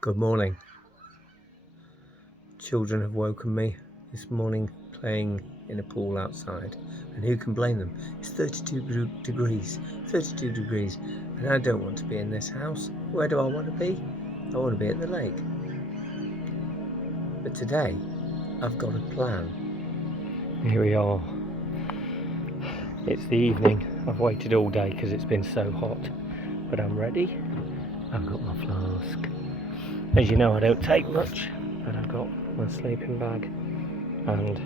Good morning. Children have woken me this morning playing in a pool outside, and who can blame them? It's 32 degrees, and I don't want to be in this house. Where do I want to be? I want to be at the lake. But today, I've got a plan. Here we are. It's the evening. I've waited all day because it's been so hot, but I'm ready. I've got my flask. As you know, I don't take much, but I've got my sleeping bag and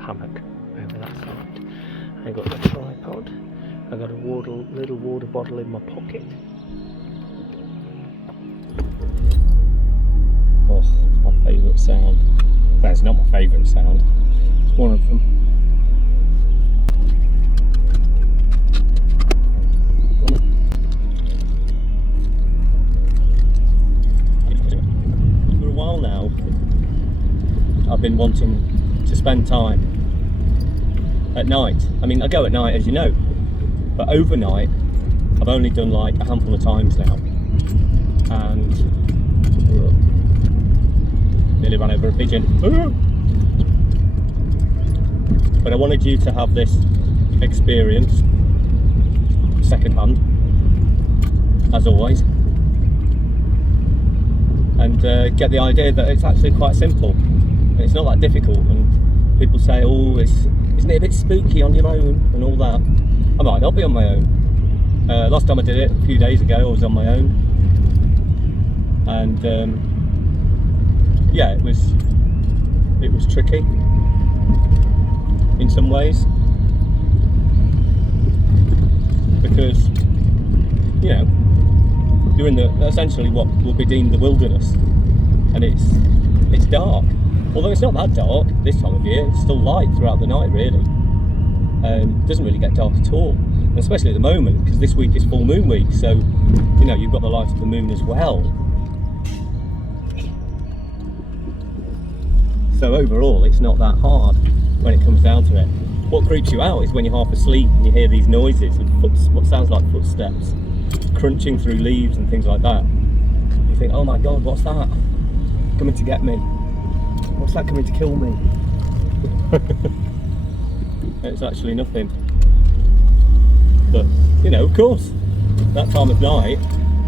hammock over that side. I've got the tripod. I've got a little water bottle in my pocket. Oh, my favourite sound. Well, it's not my favourite sound. It's one of them. Now I've been wanting to spend time at night. I mean, I go at night, as you know, but overnight I've only done like a handful of times now, and nearly ran over a pigeon. But I wanted you to have this experience secondhand, as always, and get the idea that it's actually quite simple and it's not that difficult. And people say, oh, isn't it a bit spooky on your own and all that? I might not be on my own. Last time I did it a few days ago, I was on my own, and yeah, it was tricky in some ways, because, you know, you're in essentially what will be deemed the wilderness, and it's dark. Although it's not that dark this time of year, it's still light throughout the night, really. It doesn't really get dark at all, and especially at the moment, because this week is full moon week, so you know you've got the light of the moon as well. So overall, it's not that hard when it comes down to it. What creeps you out is when you're half asleep and you hear these noises and what sounds like footsteps crunching through leaves and things like that. You think, oh my god, what's that coming to get me? What's that coming to kill me? It's actually nothing. But, you know, of course, that time of night,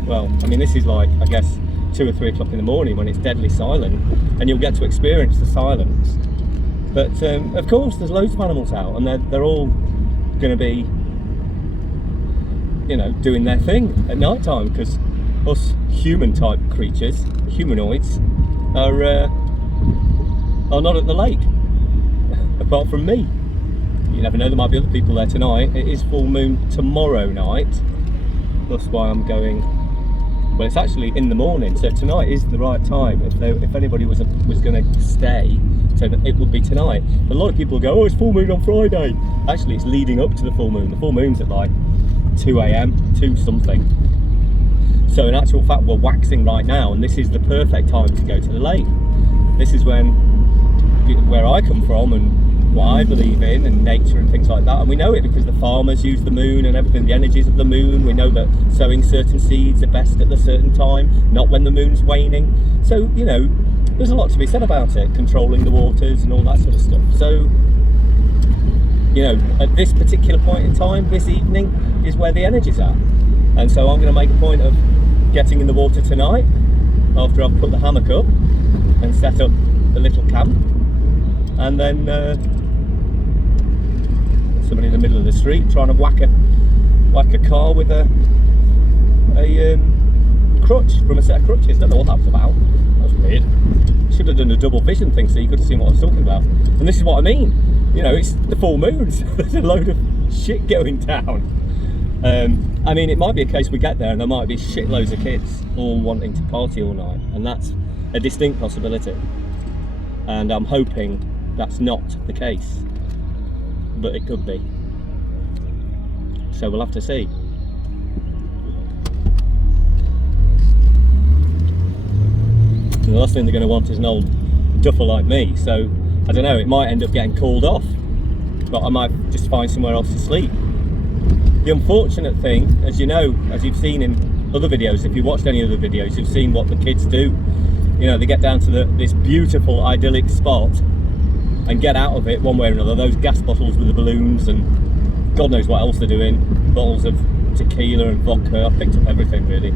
well, I mean, this is like, I guess, 2 or 3 o'clock in the morning when it's deadly silent, and you'll get to experience the silence. But, of course, there's loads of animals out, and they're all going to be, you know, doing their thing at night time, because us human type creatures, humanoids, are not at the lake, apart from me. You never know, there might be other people there tonight. It is full moon tomorrow night, that's why I'm going. Well, it's actually in the morning, so tonight is the right time. If anybody was going to stay, so that it would be tonight. But a lot of people go, oh, it's full moon on Friday. Actually, it's leading up to the full moon. The full moon's at like 2 a.m, 2 something. So in actual fact, we're waxing right now, and this is the perfect time to go to the lake. This is where I come from and what I believe in, and nature and things like that. And we know it because the farmers use the moon and everything, the energies of the moon. We know that sowing certain seeds are best at a certain time, not when the moon's waning. So, you know, there's a lot to be said about it, controlling the waters and all that sort of stuff. So, you know, at this particular point in time, this evening, is where the energy's at. And so I'm going to make a point of getting in the water tonight, after I've put the hammock up and set up the little camp. And then somebody in the middle of the street trying to whack a car with a crutch from a set of crutches. Don't know what that was about. That was weird. Should have done a double vision thing so you could have seen what I was talking about. And this is what I mean. You know, it's the full moon, so there's a load of shit going down. I mean, it might be a case we get there and there might be shitloads of kids all wanting to party all night, and that's a distinct possibility. And I'm hoping that's not the case, but it could be. So we'll have to see. And the last thing they're going to want is an old duffer like me, so I don't know, it might end up getting called off, but I might just find somewhere else to sleep. The unfortunate thing, as you know, as you've seen in other videos, if you watched any of the videos, you've seen what the kids do. You know, they get down to this beautiful idyllic spot and get out of it one way or another. Those gas bottles with the balloons and God knows what else they're doing, bottles of tequila and vodka. I've picked up everything really,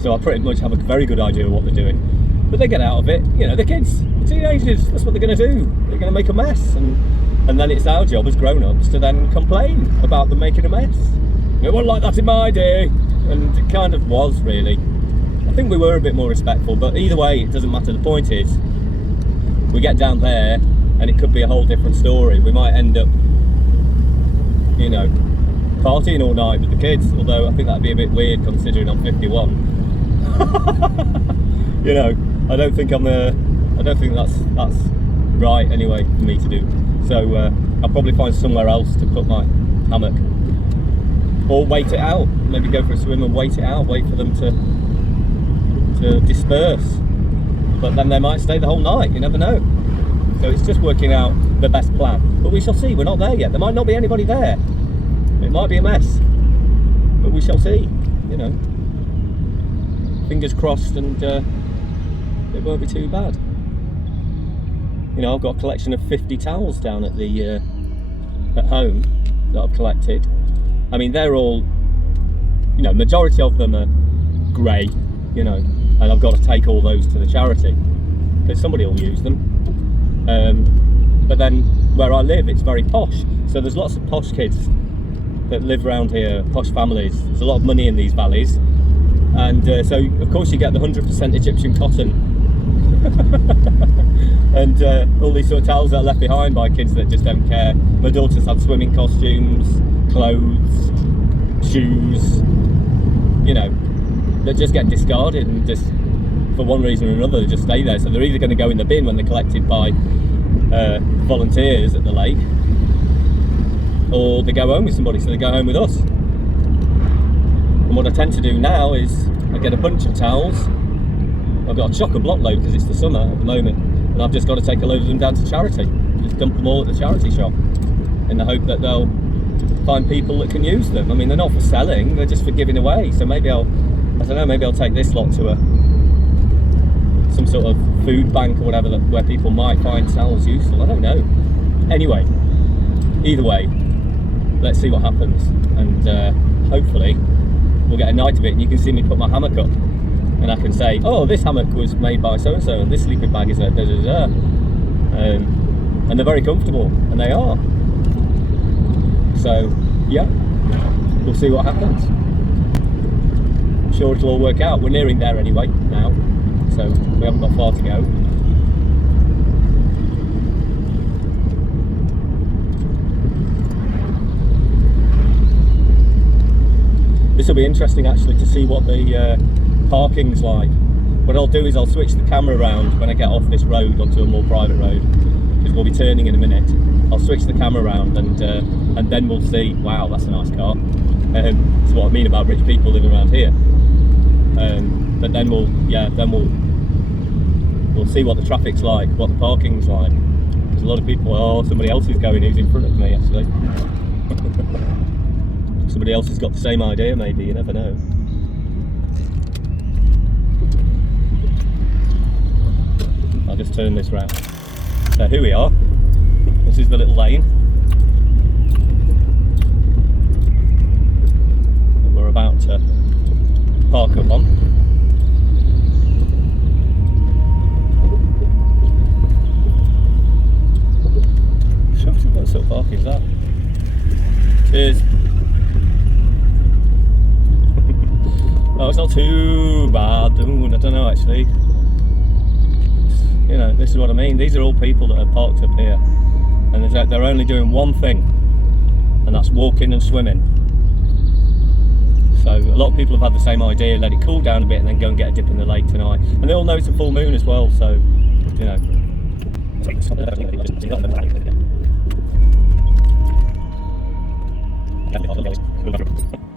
so I pretty much have a very good idea of what they're doing. But they get out of it, you know, the kids, the teenagers, that's what they're going to do. They're going to make a mess, and then it's our job as grown-ups to then complain about them making a mess. It wasn't like that in my day, and it kind of was really. I think we were a bit more respectful, but either way, it doesn't matter. The point is, we get down there, and it could be a whole different story. We might end up, you know, partying all night with the kids, although I think that'd be a bit weird considering I'm 51. You know, I don't think that's right anyway for me to do. So I'll probably find somewhere else to put my hammock, or wait it out. Maybe go for a swim and wait it out. Wait for them to disperse. But then they might stay the whole night. You never know. So it's just working out the best plan. But we shall see. We're not there yet. There might not be anybody there. It might be a mess. But we shall see. You know. Fingers crossed, and it won't be too bad. You know, I've got a collection of 50 towels down at the at home that I've collected. I mean, they're all, you know, majority of them are grey, you know, and I've got to take all those to the charity because somebody will use them. But then where I live, it's very posh, so there's lots of posh kids that live around here, posh families. There's a lot of money in these valleys, and so of course you get the 100% Egyptian cotton. And all these sort of towels that are left behind by kids that just don't care. My daughters have swimming costumes, clothes, shoes, you know, that just get discarded and just, for one reason or another, they just stay there. So they're either going to go in the bin when they're collected by volunteers at the lake, or they go home with somebody, so they go home with us. And what I tend to do now is I get a bunch of towels. I've got a chock-a-block load because it's the summer at the moment, and I've just got to take a load of them down to charity. Just dump them all at the charity shop in the hope that they'll find people that can use them. I mean, they're not for selling, they're just for giving away. So maybe I don't know, maybe I'll take this lot to some sort of food bank or whatever, where people might find towels useful. I don't know. Anyway, either way, let's see what happens, and hopefully we'll get a night of it and you can see me put my hammock up. And I can say, oh, this hammock was made by so-and-so, and this sleeping bag is a da-da-da. And they're very comfortable, and they are. So, yeah, we'll see what happens. I'm sure it'll all work out. We're nearing there anyway, now. So, we haven't got far to go. This will be interesting, actually, to see what the parking's like. What I'll do is I'll switch the camera around when I get off this road onto a more private road, because we'll be turning in a minute. I'll switch the camera around and then we'll see. Wow, that's a nice car. That's what I mean about rich people living around here. But then we'll see what the traffic's like, what the parking's like. There's a lot of people. Oh, somebody else is going who's in front of me actually. Somebody else has got the same idea, maybe. You never know. I'll just turn this round. So here we are. This is the little lane. And we're about to park up on. What sort of parking is that? Cheers. Oh, it's not too bad. Ooh, I don't know actually. You know, this is what I mean. These are all people that are parked up here, and they're only doing one thing, and that's walking and swimming. So a lot of people have had the same idea: let it cool down a bit and then go and get a dip in the lake tonight. And they all know it's a full moon as well, so you know.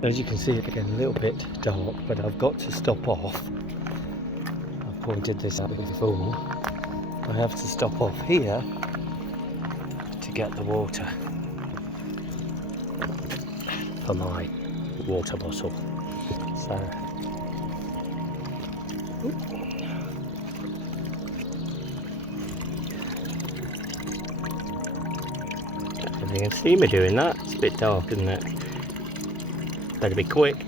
As you can see, it's getting a little bit dark, but I've got to stop off. I've pointed this out before. I have to stop off here to get the water for my water bottle. So don't know if you can see me doing that. It's a bit dark, isn't it? Better be quick.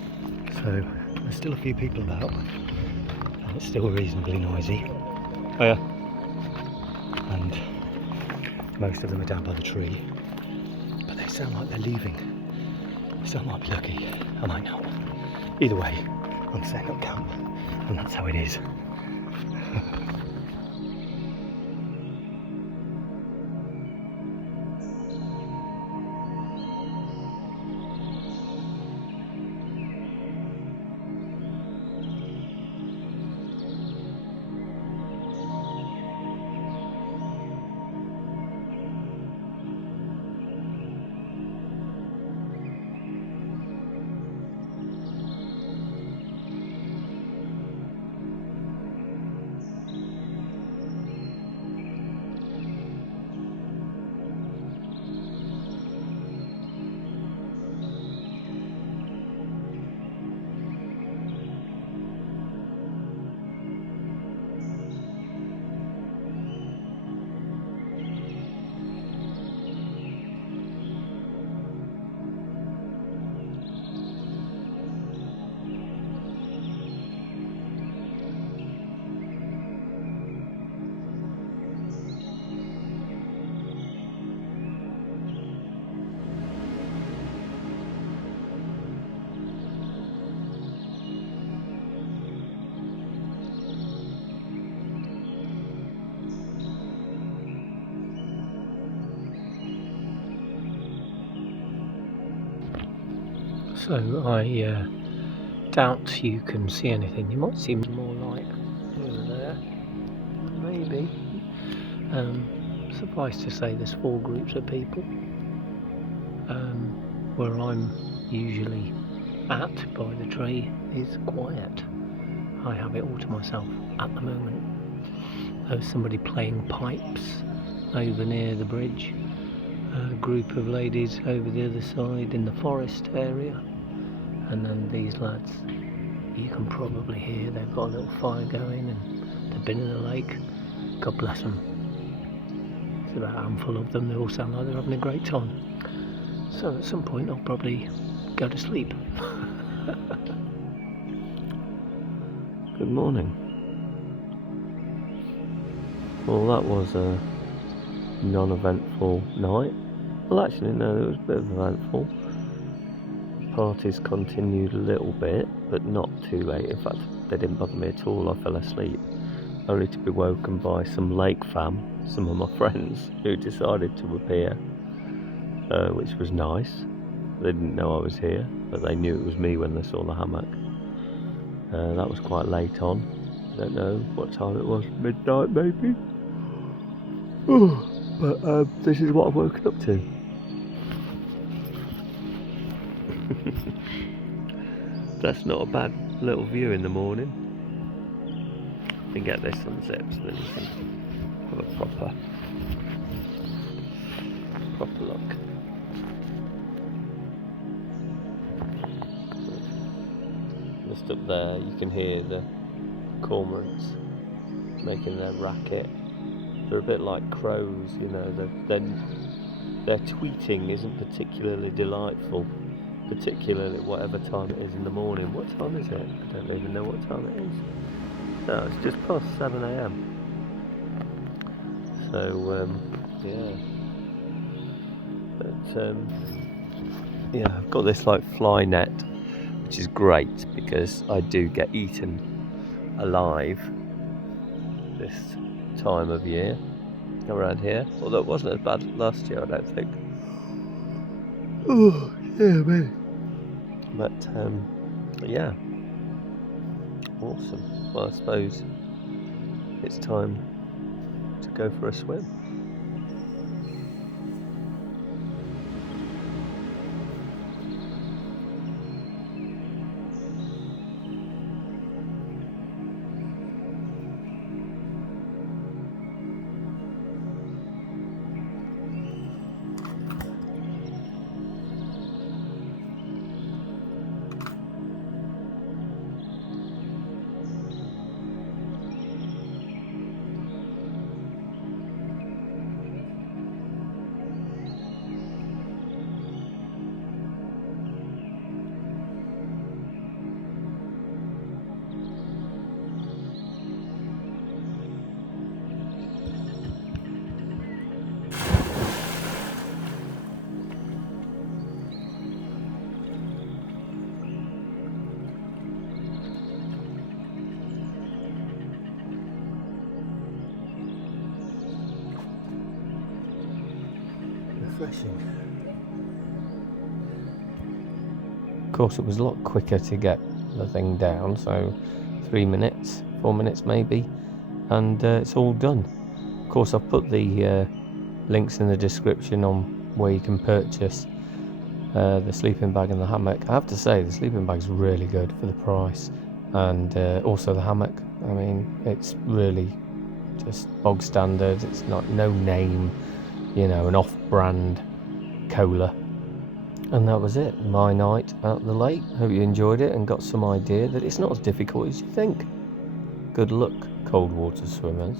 So there's still a few people about, and it's still reasonably noisy. Oh yeah. And most of them are down by the tree, but they sound like they're leaving. So I might be lucky, I might not. Either way, I'm setting up camp, and that's how it is. So I doubt you can see anything. You might see more light over there, maybe. Suffice to say there's 4 groups of people. Where I'm usually at by the tree is quiet. I have it all to myself at the moment. There's somebody playing pipes over near the bridge. A group of ladies over the other side in the forest area. And then these lads, you can probably hear they've got a little fire going and they've been in the lake. God bless them. It's about a handful of them. They all sound like they're having a great time. So at some point I'll probably go to sleep. Good morning. Well, that was a non-eventful night. Well, actually no, it was a bit eventful. Parties continued a little bit, but not too late. In fact, they didn't bother me at all. I fell asleep, only to be woken by some lake fam, some of my friends, who decided to appear, which was nice. They didn't know I was here, but they knew it was me when they saw the hammock. That was quite late on. I don't know what time it was, midnight maybe. But this is what I've woken up to. That's not a bad little view in the morning. You can get this unzipped, so then you can have a proper look. Just up there you can hear the cormorants making their racket. They're a bit like crows, you know. Their tweeting isn't particularly delightful, particularly whatever time it is in the morning. What time is it? I don't even know what time it is. No, it's just past 7 AM. So yeah, but yeah, I've got this like fly net, which is great because I do get eaten alive this time of year around here, although it wasn't as bad last year, I don't think. Oh, yeah, man. But yeah, awesome. Well, I suppose it's time to go for a swim. refreshing. Of course, it was a lot quicker to get the thing down, so 3 minutes, 4 minutes maybe, and it's all done. Of course, I've put the links in the description on where you can purchase the sleeping bag and the hammock. I have to say, the sleeping bag's really good for the price, and also the hammock. I mean, it's really just bog standard. It's not no name, you know, an off-brand cola. And that was it, my night at the lake. Hope you enjoyed it and got some idea that it's not as difficult as you think. Good luck, cold water swimmers.